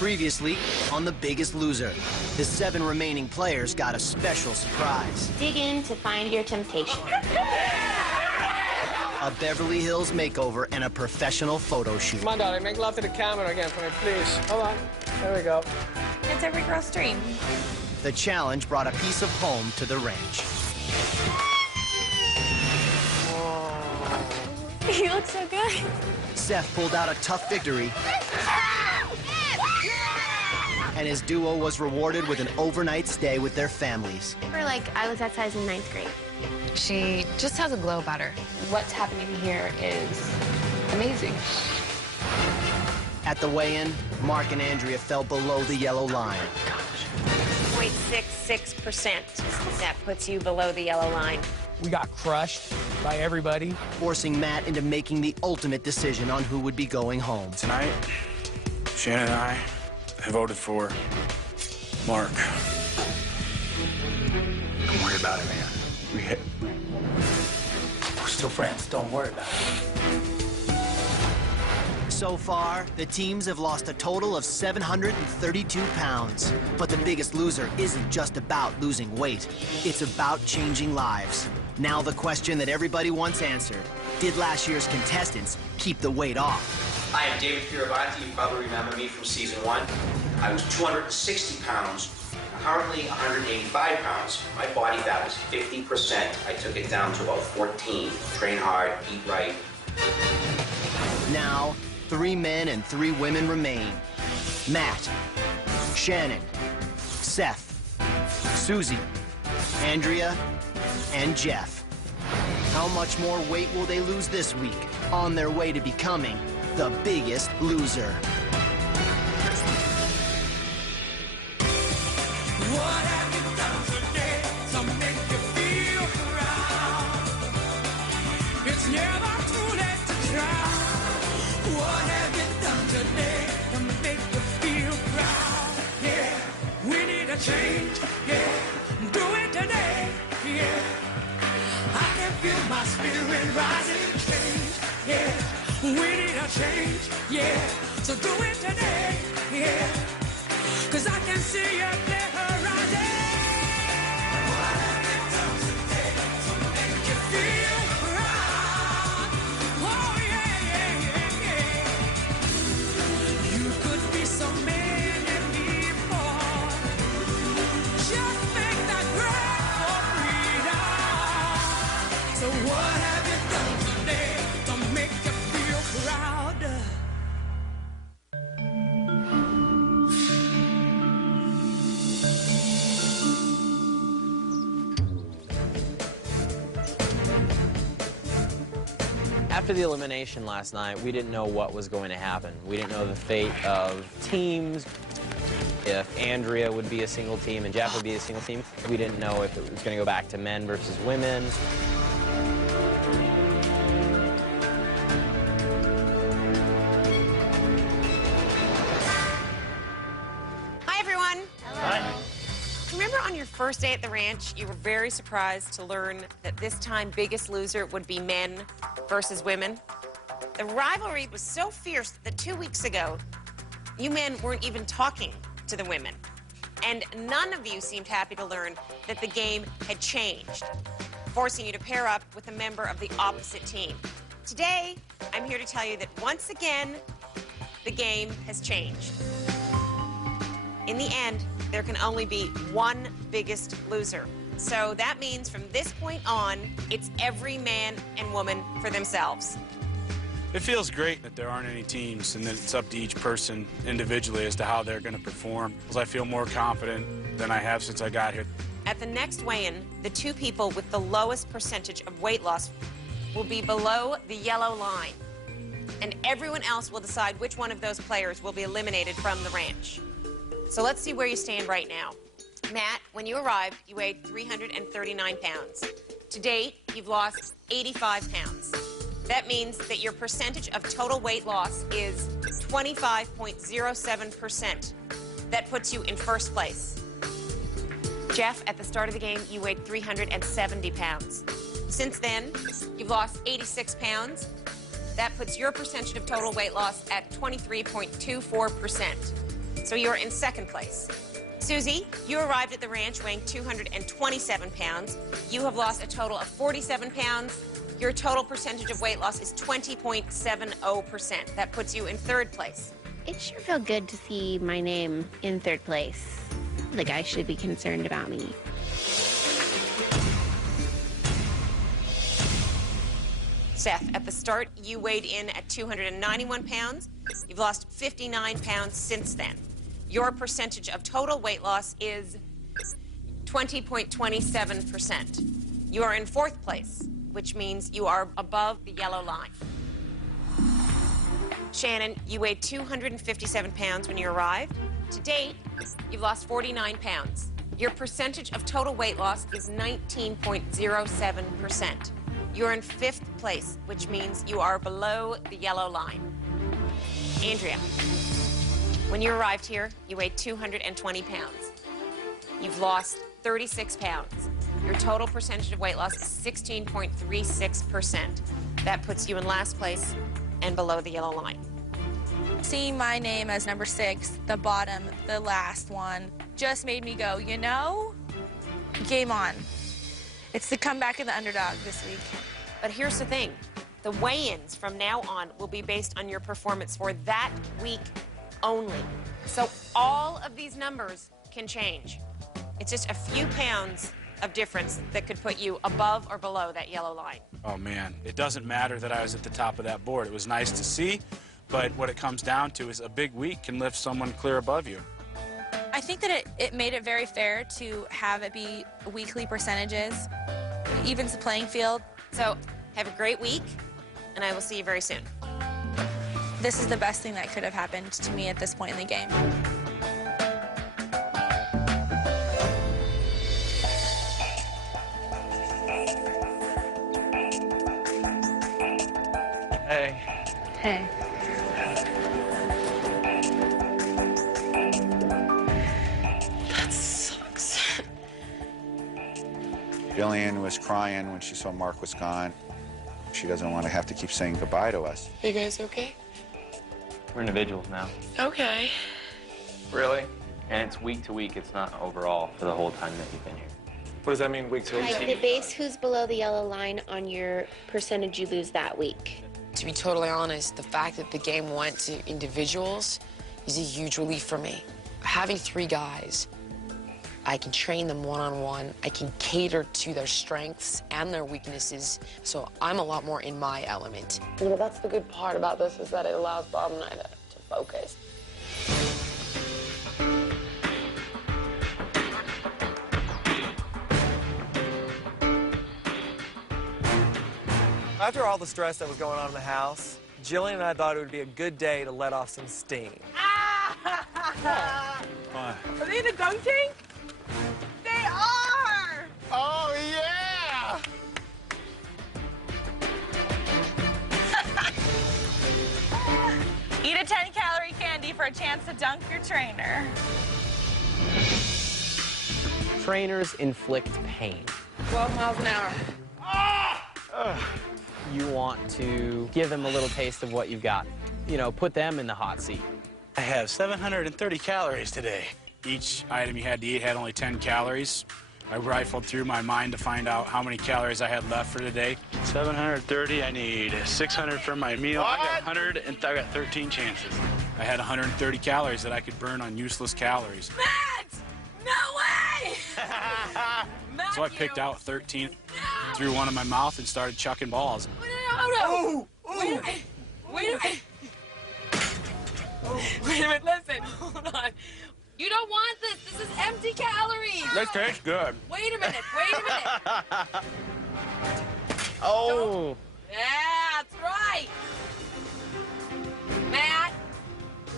Previously, on The Biggest Loser, the 7 remaining players got a special surprise. Dig in to find your temptation. A Beverly Hills makeover and a professional photo shoot. Come on, darling, make love to the camera again for me, please. Hold on. There we go. It's every girl's dream. The challenge brought a piece of home to the ranch. You look so good. Seth pulled out a tough victory, and his duo was rewarded with an overnight stay with their families. I was that size in 9th grade. She just has a glow about her. What's happening here is amazing. At the weigh-in, Mark and Andrea fell below the yellow line. 0.66%. That puts you below the yellow line. We got crushed by everybody. Forcing Matt into making the ultimate decision on who would be going home. Tonight, Shannon and I have voted for Mark. Don't worry about it, man. We're still friends. Don't worry about it. So far, the teams have lost a total of 732 pounds. But The Biggest Loser isn't just about losing weight. It's about changing lives. Now the question that everybody wants answered: did last year's contestants keep the weight off? I am David Fioravanti. You probably remember me from season 1. I was 260 pounds, currently 185 pounds. My body fat was 50%. I took it down to about 14. Train hard, eat right. Now, 3 men and 3 women remain. Matt, Shannon, Seth, Susie, Andrea, and Jeff. How much more weight will they lose this week on their way to becoming The Biggest Loser? What have you done today to make you feel proud? It's never too late to try. What have you done today to make you feel proud? Yeah, we need a change. Yeah, do it today. Yeah, I can feel my spirit rising. Change. Yeah, we need a change. Yeah, so do it today. Yeah, 'cause I can see you there. So what have you done today to make you feel proud? After the elimination last night, we didn't know what was going to happen. We didn't know the fate of teams, if Andrea would be a single team and Jeff would be a single team. We didn't know if it was going to go back to men versus women. Remember on your first day at the ranch, you were very surprised to learn that this time Biggest Loser would be men versus women? The rivalry was so fierce that 2 weeks ago, you men weren't even talking to the women. And none of you seemed happy to learn that the game had changed, forcing you to pair up with a member of the opposite team. Today, I'm here to tell you that once again, the game has changed. In the end, there can only be one Biggest Loser. So that means from this point on, it's every man and woman for themselves. It feels great that there aren't any teams and that it's up to each person individually as to how they're going to perform. Because I feel more confident than I have since I got here. At the next weigh-in, the 2 people with the lowest percentage of weight loss will be below the yellow line. And everyone else will decide which one of those players will be eliminated from the ranch. So let's see where you stand right now. Matt, when you arrived, you weighed 339 pounds. To date, you've lost 85 pounds. That means that your percentage of total weight loss is 25.07%. That puts you in first place. Jeff, at the start of the game, you weighed 370 pounds. Since then, you've lost 86 pounds. That puts your percentage of total weight loss at 23.24%. So you're in second place. Susie, you arrived at the ranch weighing 227 pounds. You have lost a total of 47 pounds. Your total percentage of weight loss is 20.70%. That puts you in third place. It sure felt good to see my name in third place. The guy should be concerned about me. Seth, at the start, you weighed in at 291 pounds. You've lost 59 pounds since then. Your percentage of total weight loss is 20.27%. You are in fourth place, which means you are above the yellow line. Shannon, you weighed 257 pounds when you arrived. To date, you've lost 49 pounds. Your percentage of total weight loss is 19.07%. You're in fifth place, which means you are below the yellow line. Andrea, when you arrived here, you weighed 220 pounds. You've lost 36 pounds. Your total percentage of weight loss is 16.36%. That puts you in last place and below the yellow line. Seeing my name as number 6, the bottom, the last one, just made me go, you know, game on. It's the comeback of the underdog this week. But here's the thing. The weigh-ins from now on will be based on your performance for that week only. So all of these numbers can change. It's just a few pounds of difference that could put you above or below that yellow line. Oh, man. It doesn't matter that I was at the top of that board. It was nice to see, but what it comes down to is a big week can lift someone clear above you. I think that it made it very fair to have it be weekly percentages, evens the playing field. So have a great week, and I will see you very soon. This is the best thing that could have happened to me at this point in the game. Hey. Hey. That sucks. Jillian was crying when she saw Mark was gone. She doesn't want to have to keep saying goodbye to us. Are you guys okay? We're individuals now. Okay. Really? And it's week to week. It's not overall for the whole time that you've been here. What does that mean, week to week? Right, the base who's below the yellow line on your percentage you lose that week. To be totally honest, the fact that the game went to individuals is a huge relief for me. Having 3 guys, I can train them one-on-one. I can cater to their strengths and their weaknesses, so I'm a lot more in my element. You know, that's the good part about this, is that it allows Bob and I to focus. After all the stress that was going on in the house, Jillian and I thought it would be a good day to let off some steam. Are they in a dunk tank? They are! Oh, yeah! Eat a 10-calorie candy for a chance to dunk your trainer. Trainers inflict pain. 12 miles an hour. You want to give them a little taste of what you've got. You know, put them in the hot seat. I have 730 calories today. Each item you had to eat had only 10 calories. I rifled through my mind to find out how many calories I had left for today. 730, I need 600 for my meal. I got 100, and I got 13 chances. I had 130 calories that I could burn on useless calories. Matt! No way! So I picked out 13, threw one in my mouth, and started chucking balls. No! Wait a minute. Wait a minute. Wait a minute, listen. Hold on. You don't want this. This is empty calories. That tastes good. Wait a minute. Wait a minute. Oh. Yeah, that's right. Matt.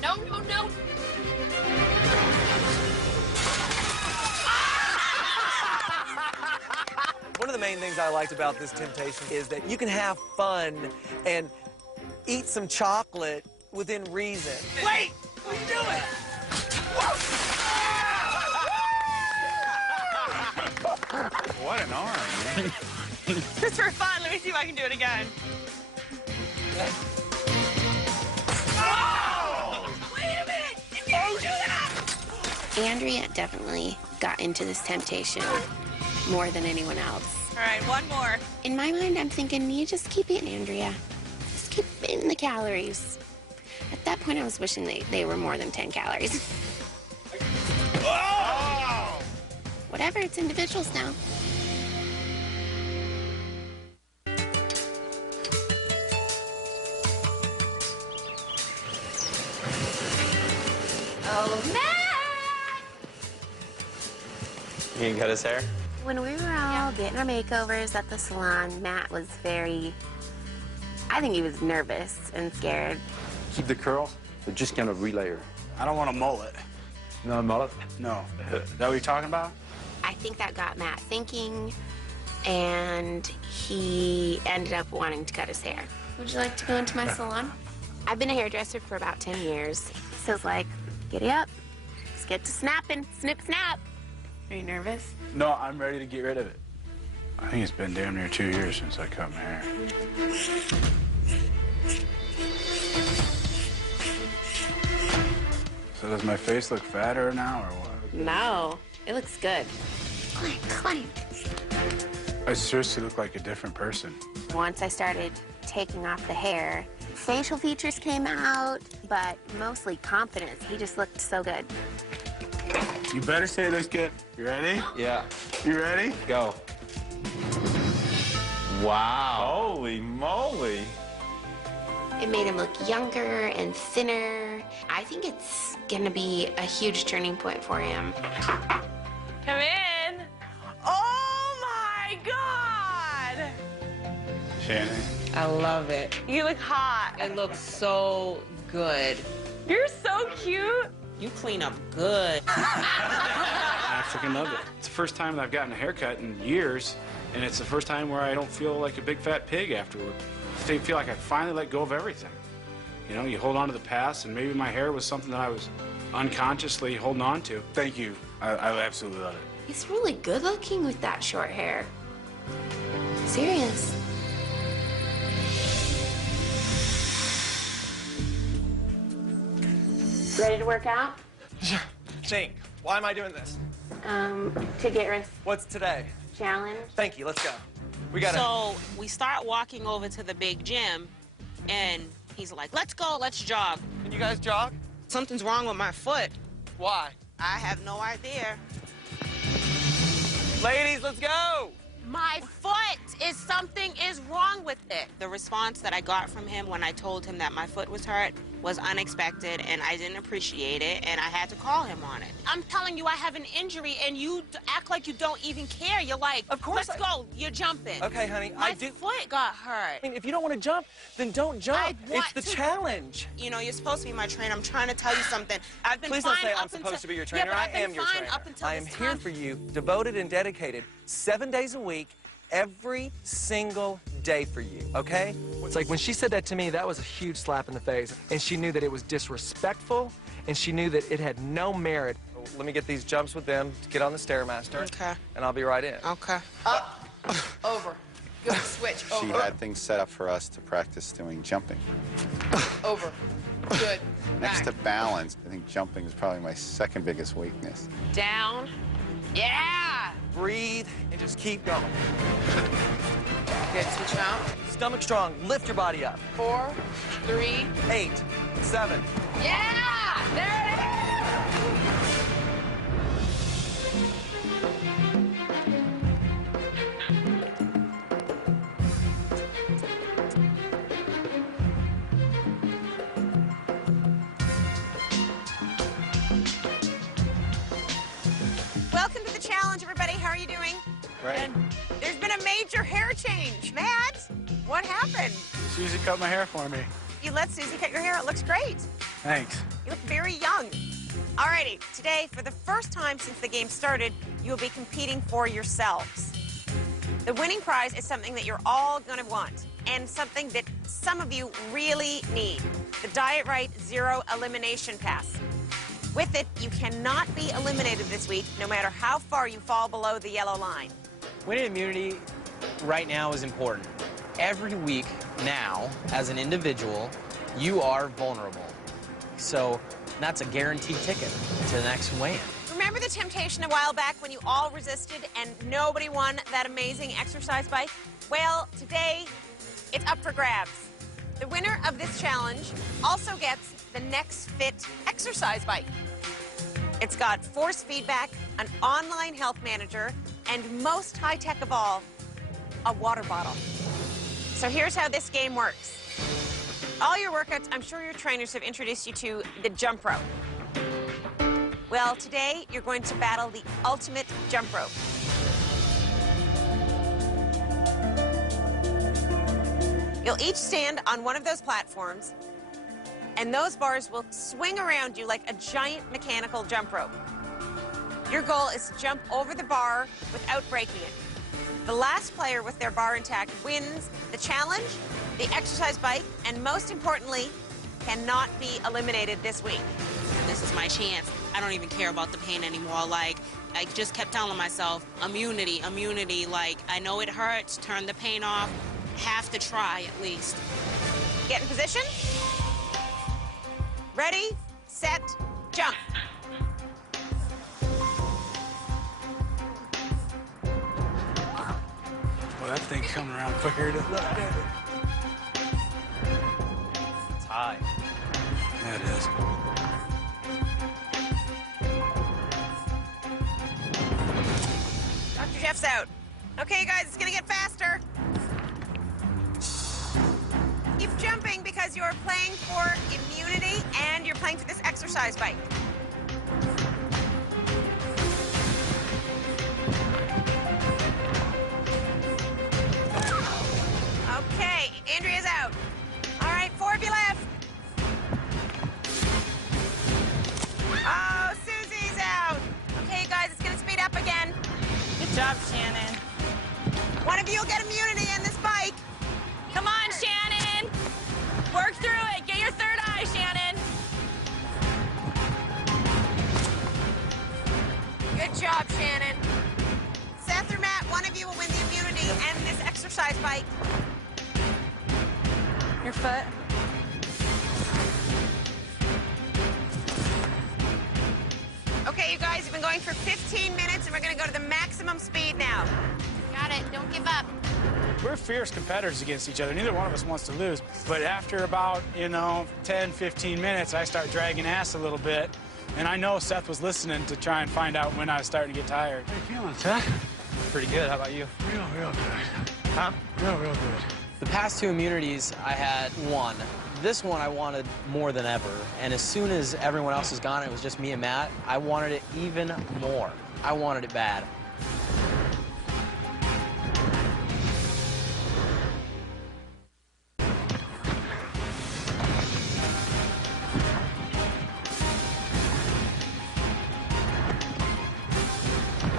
No, no, no. One of the main things I liked about this temptation is that you can have fun and eat some chocolate within reason. Wait! What are you doing? What an arm, man. Just for fun, let me see if I can do it again. Oh! Wait a minute! You can't do that! Andrea definitely got into this temptation more than anyone else. All right, one more. In my mind, I'm thinking, you just keep eating, Andrea. Just keep eating the calories. At that point, I was wishing they were more than 10 calories. Oh! Whatever, it's individuals now. Oh, Matt! You can cut his hair? When we were all getting our makeovers at the salon, Matt was I think he was nervous and scared. Keep the curls, but just kind of relayer. I don't want a mullet. No mullet? No. Is that what you're talking about? I think that got Matt thinking, and he ended up wanting to cut his hair. Would you like to go into my salon? I've been a hairdresser for about 10 years. So it's like, giddy up. Let's get to snapping. Snip, snap. Are you nervous? No, I'm ready to get rid of it. I think it's been damn near 2 years since I cut my hair. So does my face look fatter now, or what? No, it looks good. Clank, clank. I seriously look like a different person. Once I started taking off the hair, facial features came out, but mostly confidence. He just looked so good. You better say it looks good. You ready? Yeah. You ready? Go. Wow. Holy moly. It made him look younger and thinner. I think it's gonna be a huge turning point for him. Come in. Oh my God! Shannon. I love it. You look hot. It looks so good. You're so cute. You clean up good. I freaking love it. It's the first time that I've gotten a haircut in years, and it's the first time where I don't feel like a big fat pig afterward. I feel like I finally let go of everything. You know, you hold on to the past, and maybe my hair was something that I was unconsciously holding on to. Thank you. I absolutely love it. He's really good looking with that short hair. Serious. Ready to work out? Zink, why am I doing this? To get wrist What's today? challenge. Thank you, let's go. We gotta... So we start walking over to the big gym, and he's like, let's go, let's jog. Can you guys jog? Something's wrong with my foot. Why? I have no idea. Ladies, let's go! My foot something is wrong with it. The response that I got from him when I told him that my foot was hurt was unexpected, and I didn't appreciate it, and I had to call him on it. I'm telling you, I have an injury, and you act like you don't even care. You're like, of course let's go. You're jumping. Okay, honey, My foot got hurt. I mean, if you don't want to jump, then don't jump. It's the challenge. You know, you're supposed to be my trainer. I'm trying to tell you something. I've been Please fine don't say up I'm supposed to be your trainer. Yeah, but I I've been am your fine trainer. up until I am this here time. for you, devoted and dedicated, 7 days a week, every single day for you, okay? It's like when she said that to me, that was a huge slap in the face. And she knew that it was disrespectful, and she knew that it had no merit. Let me get these jumps with them to get on the Stairmaster. Okay. And I'll be right in. Okay. Up, over. Good, switch, over. She had things set up for us to practice doing jumping. Over. Good. Next to Back. balance, I think jumping is probably my second biggest weakness. Down. Yeah. Breathe and just keep going. Good, switch out. Stomach strong, lift your body up. 4, 3. 8, 7. Yeah! There it is! Welcome to the challenge, everybody. How are you doing? Right. There's been a major hair change. Matt, what happened? Susie cut my hair for me. You let Susie cut your hair. It looks great. Thanks. You look very young. Alrighty, today, for the first time since the game started, you'll be competing for yourselves. The winning prize is something that you're all gonna want, and something that some of you really need. The Diet Right Zero Elimination Pass. With it, you cannot be eliminated this week, no matter how far you fall below the yellow line. Winning immunity right now is important. Every week now, as an individual, you are vulnerable. So That's a guaranteed ticket to the next weigh-in. Remember the temptation a while back when you all resisted and nobody won that amazing exercise bike? Well, today, it's up for grabs. The winner of this challenge also gets the Next Fit exercise bike. It's got force feedback, an online health manager, and most high-tech of all, a water bottle. So here's how this game works. All your workouts, I'm sure your trainers have introduced you to the jump rope. Well, today you're going to battle the ultimate jump rope. You'll each stand on one of those platforms, and those bars will swing around you like a giant mechanical jump rope. Your goal is to jump over the bar without breaking it. The last player with their bar intact wins the challenge, the exercise bike, and most importantly, cannot be eliminated this week. This is my chance. I don't even care about the pain anymore. Like, I just kept telling myself, immunity, immunity. Like, I know it hurts, turn the pain off. Have to try at least. Get in position. Ready, set, jump. Well, that thing coming around quicker than that. It's high. Yeah, it is. Dr. Jeff's out. Okay, guys, it's gonna get faster. Keep jumping because you're playing for immunity and you're playing for this exercise bike. Okay, Andrea's out. All right, 4 of you left. Oh, Susie's out. Okay, guys, it's gonna speed up again. Good job, Shannon. One of you will get immunity in this bike. Come on, Shannon. Work through it. Get your third eye, Shannon. Good job, Shannon. Seth or Matt, one of you will win the immunity and this exercise bike. Your foot. Okay, you guys, you've been going for 15 minutes, and we're going to go to the maximum speed now. Got it. Don't give up. We're fierce competitors against each other. Neither one of us wants to lose. But after about, 10, 15 minutes, I start dragging ass a little bit. And I know Seth was listening to try and find out when I was starting to get tired. How you feeling, Seth? Pretty good. How about you? Real good. Huh? Real good. The past two immunities, I had one. This one I wanted more than ever. And as soon as everyone else was gone, it was just me and Matt, I wanted it even more. I wanted it bad.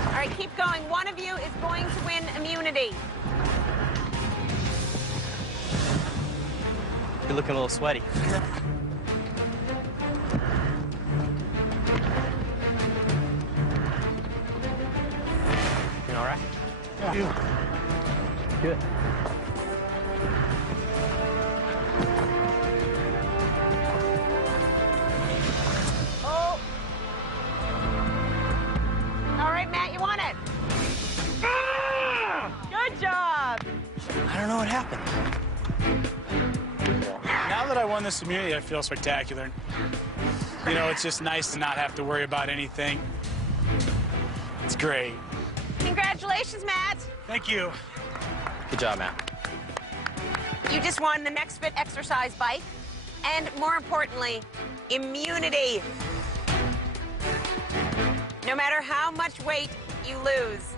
All right, keep going. One of you is going to win immunity. You're looking a little sweaty. You all right? Yeah. Good. Oh. All right, Matt, you won it. Good job. I don't know what happened. Now that I won this immunity, I feel spectacular. It's just nice to not have to worry about anything. It's great. Congratulations, Matt. Thank you. Good job, Matt. You just won the Next Fit exercise bike, and more importantly, immunity. No matter how much weight you lose,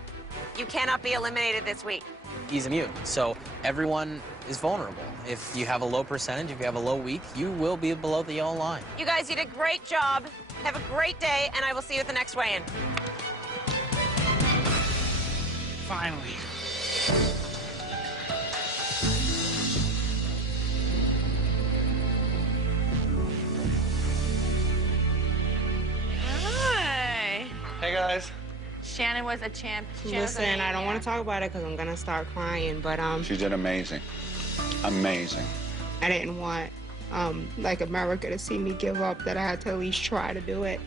you cannot be eliminated this week. He's immune, so everyone is vulnerable. If you have a low percentage, if you have a low week, you will be below the yellow line. You guys did a great job. Have a great day, and I will see you at the next weigh-in. Finally. Hi. Hey, guys. Shannon was a champ. Listen, I don't want to talk about it because I'm going to start crying, but She did amazing. Amazing. I didn't want like America to see me give up, that I had to at least try to do it.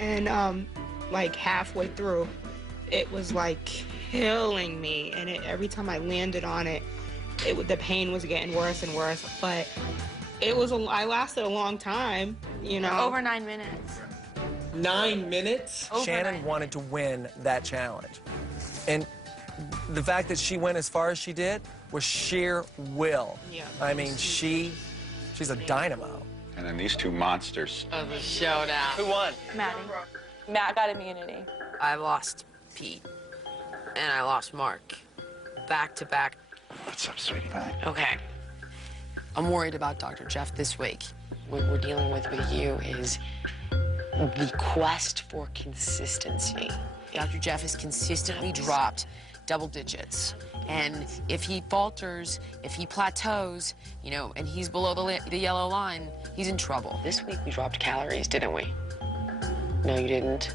And like halfway through, it was like killing me, and every time I landed on it, the pain was getting worse and worse. But I lasted a long time, you know. Over 9 minutes. 9 minutes? Over Shannon 9 wanted to win that challenge. And the fact that she went as far as she did was sheer will. Yeah. I mean, she's a dynamo. And then these two monsters. Of a showdown. Who won? Maddie. Matt got immunity. I lost Pete, and I lost Mark. Back to back. What's up, sweetie pie? Okay. I'm worried about Dr. Jeff this week. What we're dealing with you is the quest for consistency. Dr. Jeff has consistently dropped double digits. And if he falters, if he plateaus, you know, and he's below the yellow line, he's in trouble. This week we dropped calories, didn't we? No, you didn't.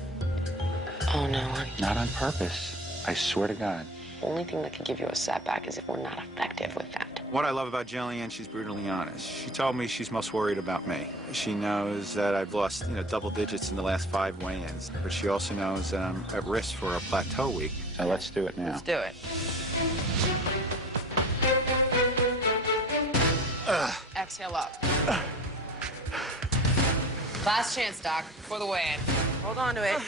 Oh, no, honey. Not on purpose. I swear to God. The only thing that could give you a setback is if we're not effective with that. What I love about Jillian, she's brutally honest. She told me she's most worried about me. She knows that I've lost, double digits in the last 5 weigh-ins, but she also knows that I'm at risk for a plateau week. So let's do it now. Let's do it. Exhale up. Last chance, Doc, before the weigh-in. Hold on to it.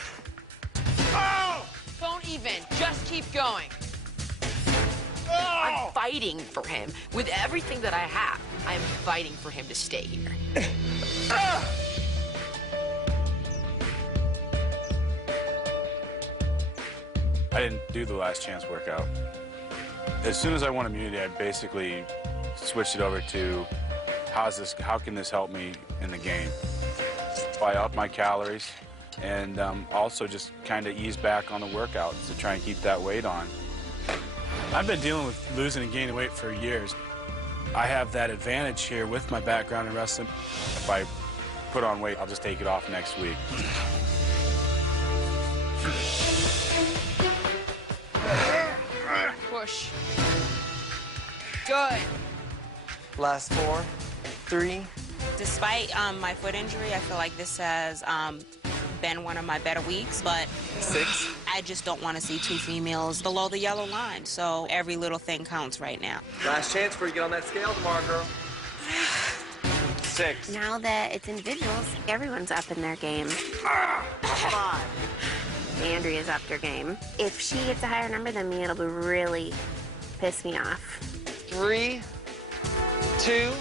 Don't even. Just keep going. I'm fighting for him. With everything that I have, I am fighting for him to stay here. I didn't do the last chance workout. As soon as I won immunity, I basically switched it over to how can this help me in the game? I upped my calories and also just kind of ease back on the workouts to try and keep that weight on. I've been dealing with losing and gaining weight for years. I have that advantage here with my background in wrestling. If I put on weight, I'll just take it off next week. Push. Good. Last 4, 3. Despite my foot injury, I feel like this has been one of my better weeks, but 6. I just don't want to see 2 females below the yellow line, so every little thing counts right now. Last chance before you get on that scale tomorrow, girl. 6. Now that it's individuals, everyone's up in their game. 5. Andrea's upped her game. If she gets a higher number than me, it'll really piss me off. 3, 2.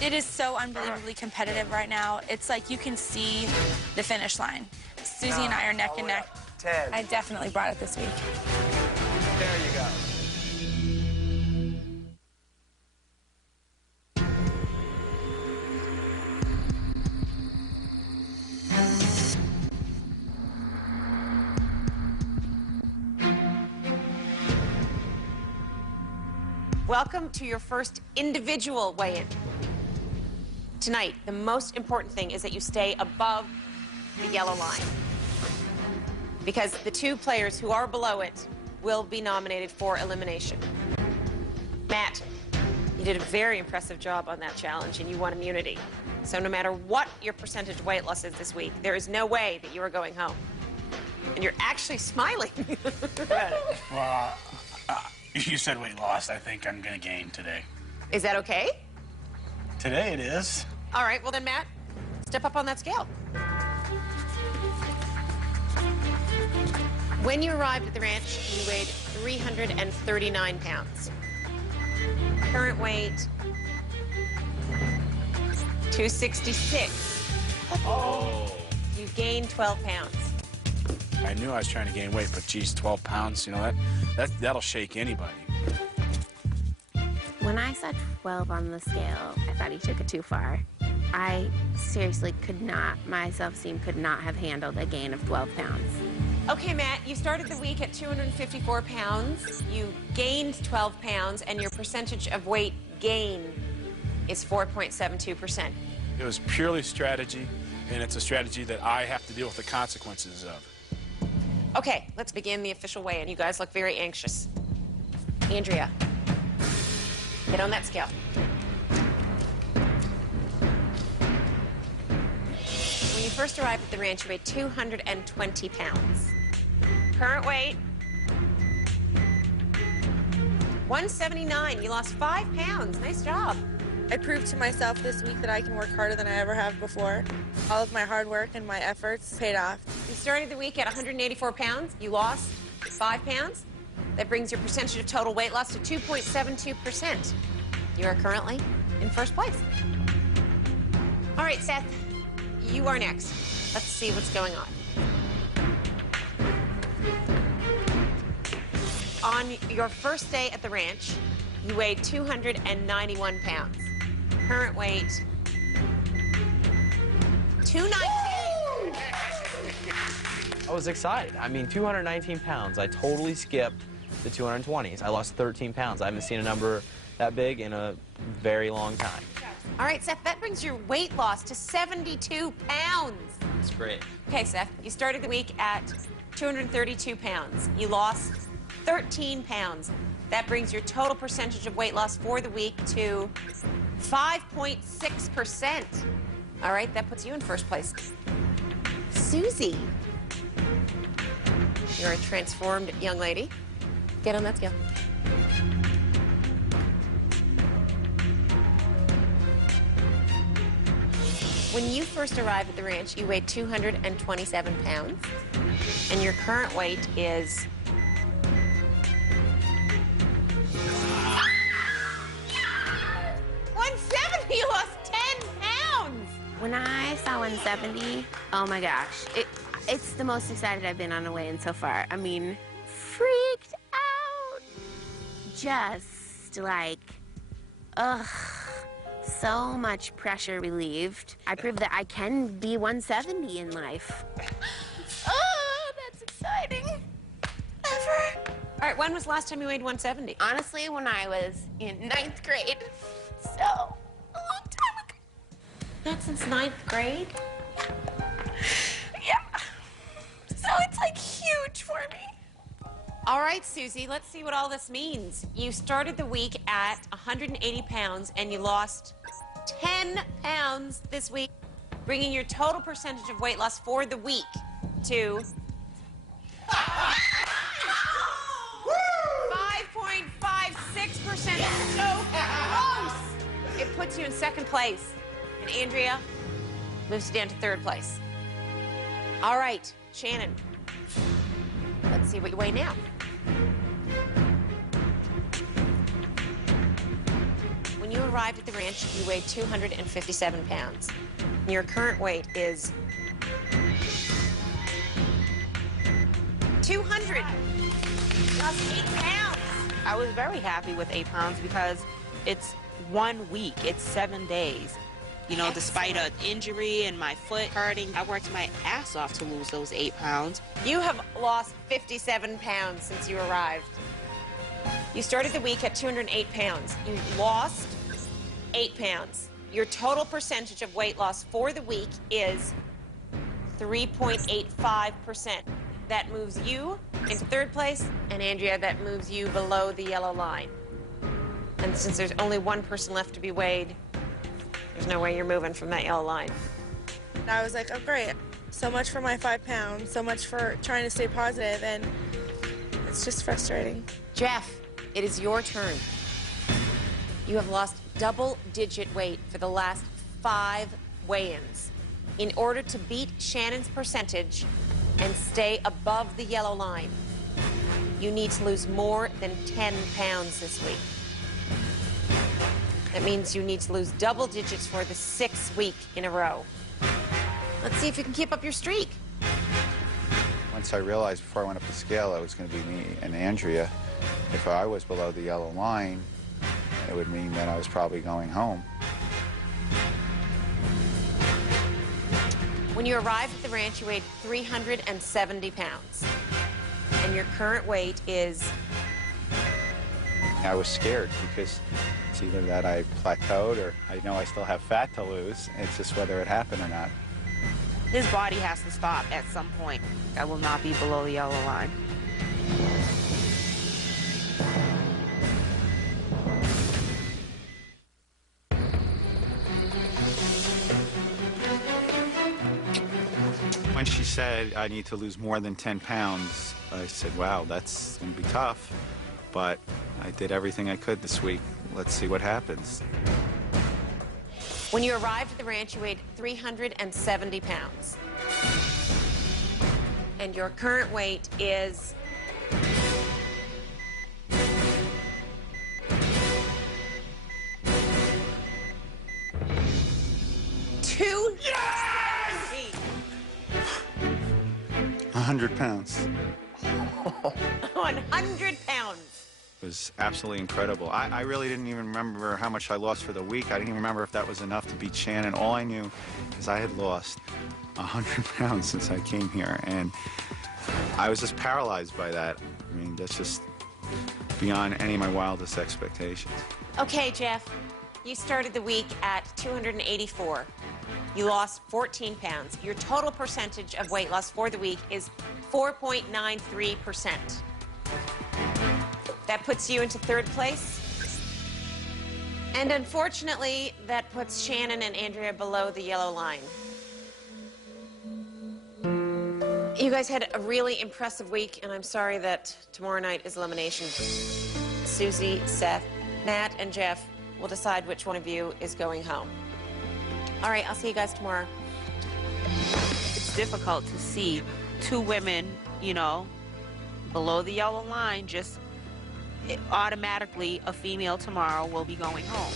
It is so unbelievably competitive right now. It's like you can see the finish line. Susie and I are neck and neck. 10. I definitely brought it this week. There you go. Welcome to your first individual weigh-in. Tonight, the most important thing is that you stay above the yellow line, because the 2 players who are below it will be nominated for elimination. Matt, you did a very impressive job on that challenge, and you won immunity. So no matter what your percentage weight loss is this week, there is no way that you are going home. And you're actually smiling. Well, you said weight loss. I think I'm going to gain today. Is that okay? Today it is. All right, well then, Matt, step up on that scale. When you arrived at the ranch, you weighed 339 pounds. Current weight, 266. Oh. You've gained 12 pounds. I knew I was trying to gain weight, but geez, 12 pounds, that'll shake anybody. When I saw 12 on the scale, I thought he took it too far. I seriously could not have handled a gain of 12 pounds. Okay, Matt, you started the week at 254 pounds. You gained 12 pounds, and your percentage of weight gain is 4.72%. It was purely strategy, and it's a strategy that I have to deal with the consequences of. Okay, let's begin the official weigh-in. You guys look very anxious. Andrea, get on that scale. first arrived at the ranch, you weighed 220 pounds. Current weight, 179. You lost 5 pounds. Nice job. I proved to myself this week that I can work harder than I ever have before. All of my hard work and my efforts paid off. You started the week at 184 pounds. You lost 5 pounds. That brings your percentage of total weight loss to 2.72%. You are currently in first place. All right, Seth, you are next. Let's see what's going on. On your first day at the ranch, you weighed 291 pounds. Current weight, 219. I was excited. I mean, 219 pounds. I totally skipped the 220s. I lost 13 pounds. I haven't seen a number that big in a very long time. All right, Seth, that brings your weight loss to 72 pounds. That's great. Okay, Seth, you started the week at 232 pounds. You lost 13 pounds. That brings your total percentage of weight loss for the week to 5.6%. All right, that puts you in first place. Susie, you're a transformed young lady. Get on that scale. When you first arrived at the ranch, you weighed 227 pounds, and your current weight is 170. You lost 10 pounds. When I saw 170, oh my gosh, it's the most excited I've been on a weigh-in so far. I mean, freaked out. Just like, ugh. So much pressure relieved. I proved that I can be 170 in life. Oh, that's exciting. Ever. All right, when was the last time you weighed 170? Honestly, when I was in 9th grade. So, a long time ago. Not since 9th grade? Yeah. So it's like huge for me. All right, Susie, let's see what all this means. You started the week at 180 pounds and you lost 10 pounds this week, bringing your total percentage of weight loss for the week to 5.56%. So close. It puts you in second place. And Andrea moves you down to third place. All right, Shannon. Let's see what you weigh now. When you arrived at the ranch, you weighed 257 pounds. Your current weight is 200. You lost 8 pounds. I was very happy with 8 pounds because it's 1 week. It's 7 days. You know, despite an injury and my foot hurting, I worked my ass off to lose those 8 pounds. You have lost 57 pounds since you arrived. You started the week at 208 pounds. You lost 8 pounds. Your total percentage of weight loss for the week is 3.85%. That moves you into third place, and Andrea, that moves you below the yellow line. And since there's only one person left to be weighed, there's no way you're moving from that yellow line. I was like, oh, great. So much for my 5 pounds, so much for trying to stay positive, and it's just frustrating. Jeff, it is your turn. You have lost double-digit weight for the last 5 weigh-ins. In order to beat Shannon's percentage and stay above the yellow line, you need to lose more than 10 pounds this week. That means you need to lose double digits for the 6th week in a row. Let's see if you can keep up your streak. Once I realized before I went up the scale it was going to be me and Andrea, if I was below the yellow line, it would mean that I was probably going home. When you arrived at the ranch, you weighed 370 pounds. And your current weight is... I was scared because it's either that I plateaued or I know I still have fat to lose. It's just whether it happened or not. His body has to stop at some point. I will not be below the yellow line. said I need to lose more than 10 pounds, I said, wow, that's going to be tough. But I did everything I could this week. Let's see what happens. When you arrived at the ranch, you weighed 370 pounds. And your current weight is... Yes! 100 pounds. 100 pounds. It was absolutely incredible. I really didn't even remember how much I lost for the week. I didn't even remember if that was enough to beat Shannon. All I knew is I had lost 100 pounds since I came here, and I was just paralyzed by that. I mean, that's just beyond any of my wildest expectations. Okay, Jeff, you started the week at 284. You lost 14 pounds. Your total percentage of weight loss for the week is 4.93%. That puts you into third place. And unfortunately, that puts Shannon and Andrea below the yellow line. You guys had a really impressive week, and I'm sorry that tomorrow night is elimination. Susie, Seth, Matt, and Jeff will decide which one of you is going home. All right, I'll see you guys tomorrow. It's difficult to see two women, you know, below the yellow line. Just automatically a female tomorrow will be going home.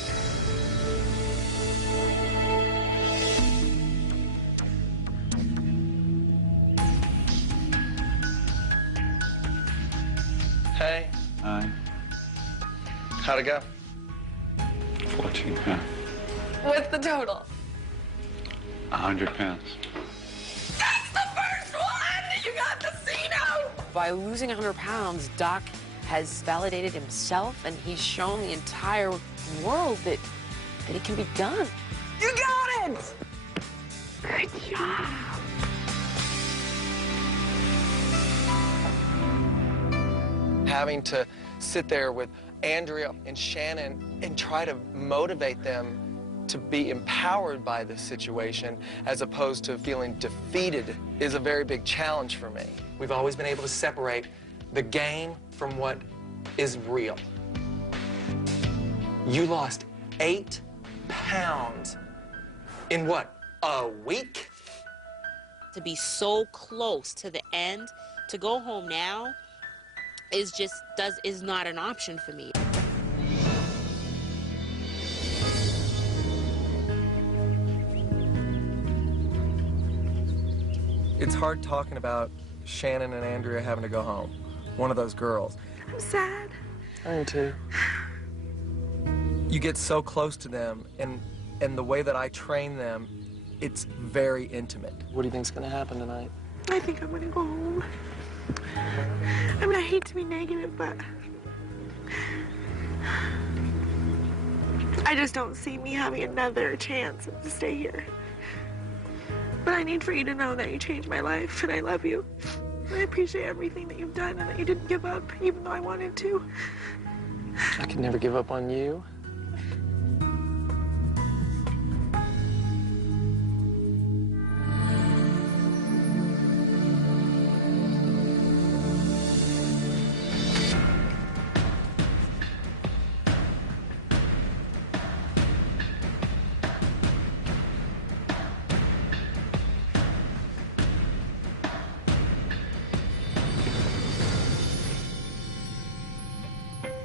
Hey. Hi. How'd it go? 14 pounds. What's the total? 100 pounds. That's the first one! You got the C-note! By losing 100 pounds, Doc has validated himself, and he's shown the entire world that it can be done. You got it! Good job. Having to sit there with Andrea and Shannon and try to motivate them to be empowered by this situation as opposed to feeling defeated is a very big challenge for me. We've always been able to separate the game from what is real. You lost 8 pounds in what, a week? To be so close to the end, to go home now is not an option for me. It's hard talking about Shannon and Andrea having to go home. One of those girls. I'm sad. I am too. You get so close to them, and the way that I train them, it's very intimate. What do you think's gonna happen tonight? I think I'm gonna go home. I mean, I hate to be negative, but I just don't see me having another chance to stay here. But I need for you to know that you changed my life, and I love you. I appreciate everything that you've done and that you didn't give up, even though I wanted to. I could never give up on you.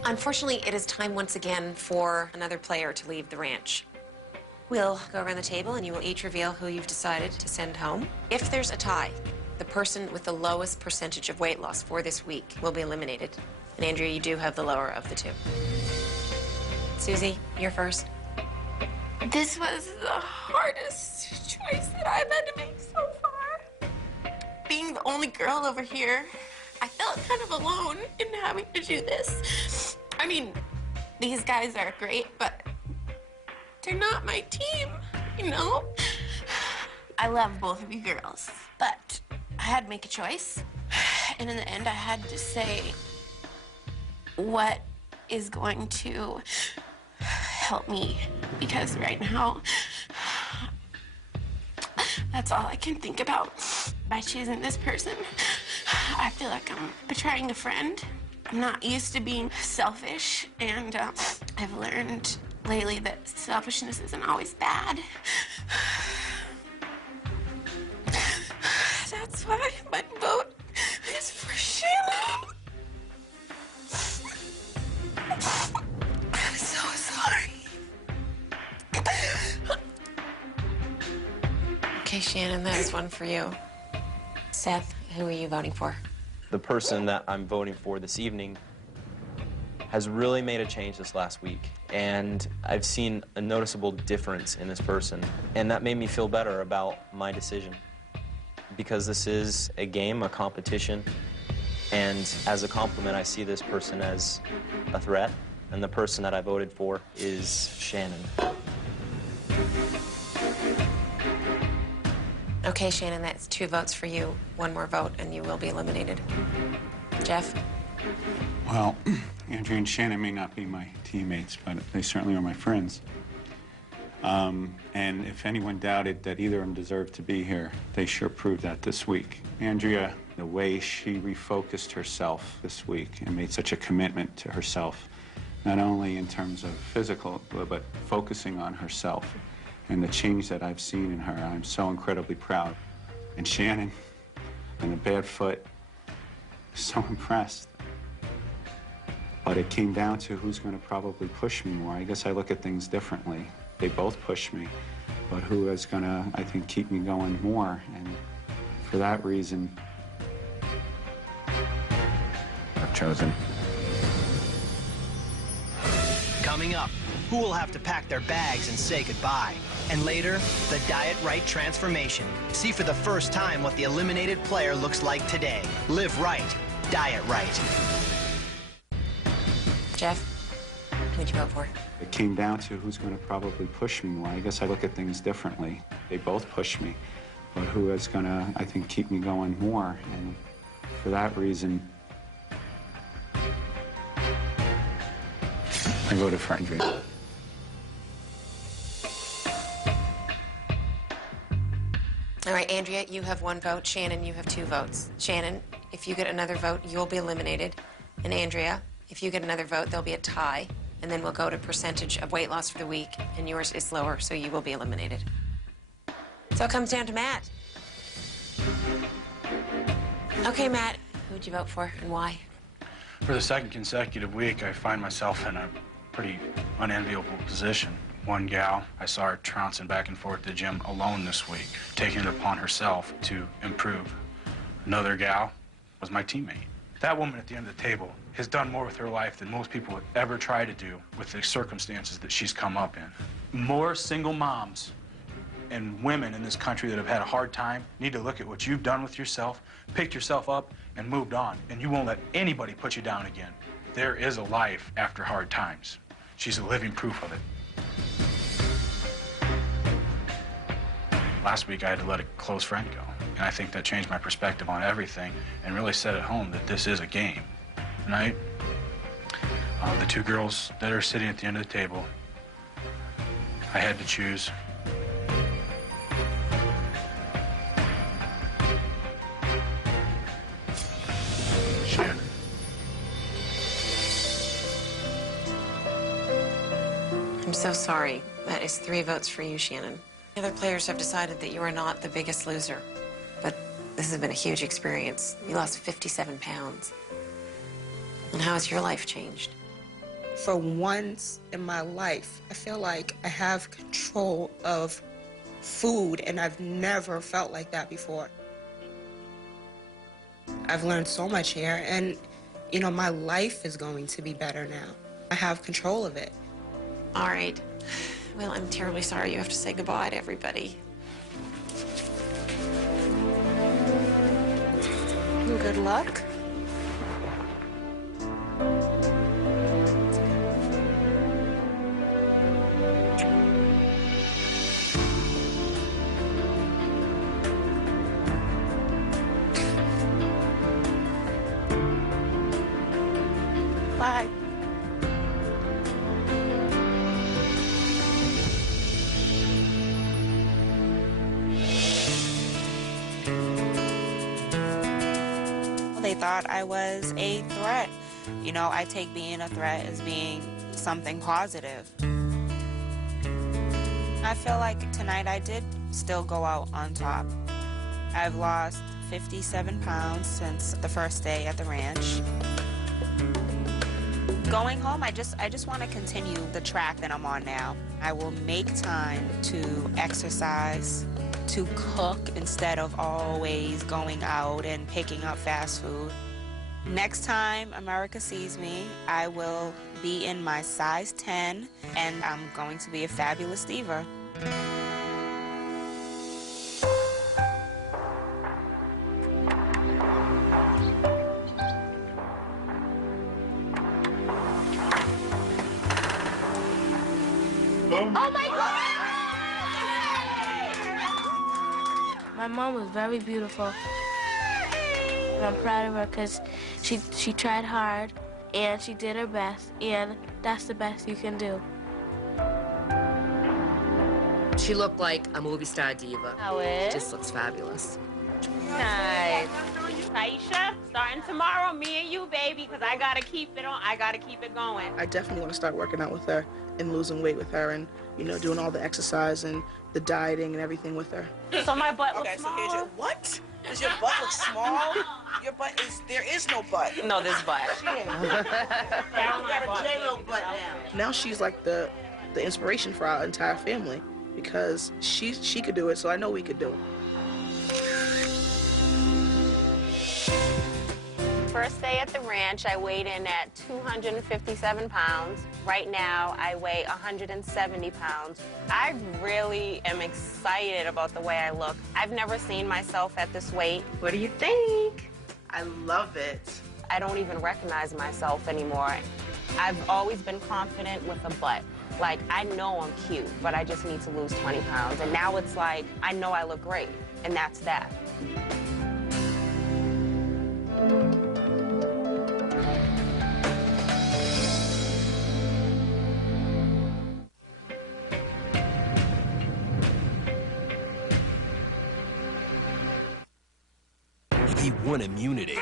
Unfortunately, it is time once again for another player to leave the ranch. We'll go around the table and you will each reveal who you've decided to send home. If there's a tie, the person with the lowest percentage of weight loss for this week will be eliminated. And Andrea, you do have the lower of the two. Susie, you're first. This was the hardest choice that I've had to make so far. Being the only girl over here, I felt kind of alone in having to do this. I mean, these guys are great, but they're not my team, you know? I love both of you girls, but I had to make a choice. And in the end, I had to say what is going to help me, because right now, that's all I can think about. By choosing this person, I feel like I'm betraying a friend. I'm not used to being selfish, and I've learned lately that selfishness isn't always bad. That's why my vote is for Shannon. I'm so sorry. Okay, Shannon, that's one for you. Seth, who are you voting for? The person that I'm voting for this evening has really made a change this last week, and I've seen a noticeable difference in this person, and that made me feel better about my decision, because this is a game, a competition, and as a compliment, I see this person as a threat, and the person that I voted for is Shannon. Okay, Shannon, that's 2 votes for you. 1 more vote, and you will be eliminated. Jeff? Well, Andrea and Shannon may not be my teammates, but they certainly are my friends. And if anyone doubted that either of them deserved to be here, they sure proved that this week. Andrea, the way she refocused herself this week and made such a commitment to herself, not only in terms of physical, but focusing on herself and the change that I've seen in her, I'm so incredibly proud. And Shannon, and the bad foot, so impressed. But it came down to who's going to probably push me more. I guess I look at things differently. They both push me, but who is going to, I think, keep me going more? And for that reason, I've chosen. Coming up, who will have to pack their bags and say goodbye? And later, the Diet Right transformation. See for the first time what the eliminated player looks like today. Live right, Diet Right. Jeff, who'd you vote for? It came down to who's going to probably push me more. I guess I look at things differently. They both push me, but who is going to, I think, keep me going more? And for that reason, I voted for Andrea. All right, Andrea, you have 1 vote. Shannon, you have 2 votes. Shannon, if you get another vote, you'll be eliminated. And Andrea, if you get another vote, there'll be a tie. And then we'll go to percentage of weight loss for the week, and yours is lower, so you will be eliminated. So it comes down to Matt. Okay, Matt, who'd you vote for and why? For the 2nd consecutive week, I find myself in a pretty unenviable position. One gal, I saw her trouncing back and forth to the gym alone this week, taking it upon herself to improve. Another gal was my teammate. That woman at the end of the table has done more with her life than most people would ever try to do with the circumstances that she's come up in. More single moms and women in this country that have had a hard time need to look at what you've done with yourself, picked yourself up, and moved on. And you won't let anybody put you down again. There is a life after hard times. She's a living proof of it. Last week, I had to let a close friend go. And I think that changed my perspective on everything and really set it home that this is a game. Tonight, the 2 girls that are sitting at the end of the table, I had to choose. Shannon. I'm so sorry. That is 3 votes for you, Shannon. The other players have decided that you are not the biggest loser, but this has been a huge experience. You lost 57 pounds. And how has your life changed? For once in my life, I feel like I have control of food, and I've never felt like that before. I've learned so much here, and, you know, my life is going to be better now. I have control of it. All right. Well, I'm terribly sorry you have to say goodbye to everybody. Good luck. Bye. They thought I was a threat. You know, I take being a threat as being something positive. I feel like tonight I did still go out on top. I've lost 57 pounds since the first day at the ranch. Going home, I just want to continue the track that I'm on now. I will make time to exercise, to cook instead of always going out and picking up fast food. Next time America sees me, I will be in my size 10, and I'm going to be a fabulous diva. Oh my God! My mom was very beautiful. And I'm proud of her because she tried hard and she did her best, and that's the best you can do. She looked like a movie star diva. How is? Just looks fabulous. Nice. Taisha, starting tomorrow, me and you, baby, because I gotta keep it on. I gotta keep it going. I definitely want to start working out with her and losing weight with her, and doing all the exercise and the dieting and everything with her. So my butt looks okay, small. So here's your what? Does your butt look small? Your butt there is no butt. No, there's butt. You got a J-Lo butt now. Now she's like the inspiration for our entire family because she could do it, so I know we could do it. First day at the ranch, I weighed in at 257 pounds. Right now, I weigh 170 pounds. I really am excited about the way I look. I've never seen myself at this weight. What do you think? I love it. I don't even recognize myself anymore. I've always been confident with a butt. Like, I know I'm cute, but I just need to lose 20 pounds. And now it's like, I know I look great, and that's that. He won immunity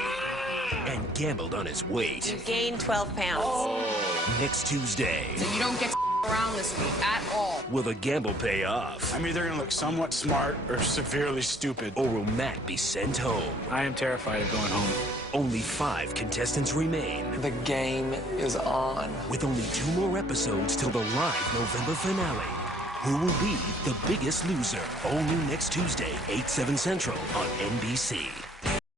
and gambled on his weight. You gained 12 pounds. Next Tuesday, So you don't get to around this week at all. will the gamble pay off? I'm either gonna look somewhat smart or severely stupid. Or will Matt be sent home? I am terrified of going home. Only 5 contestants remain. The game is on. With only 2 more episodes till the live November finale. Who will be the biggest loser? All new next Tuesday, 8/7 Central on NBC.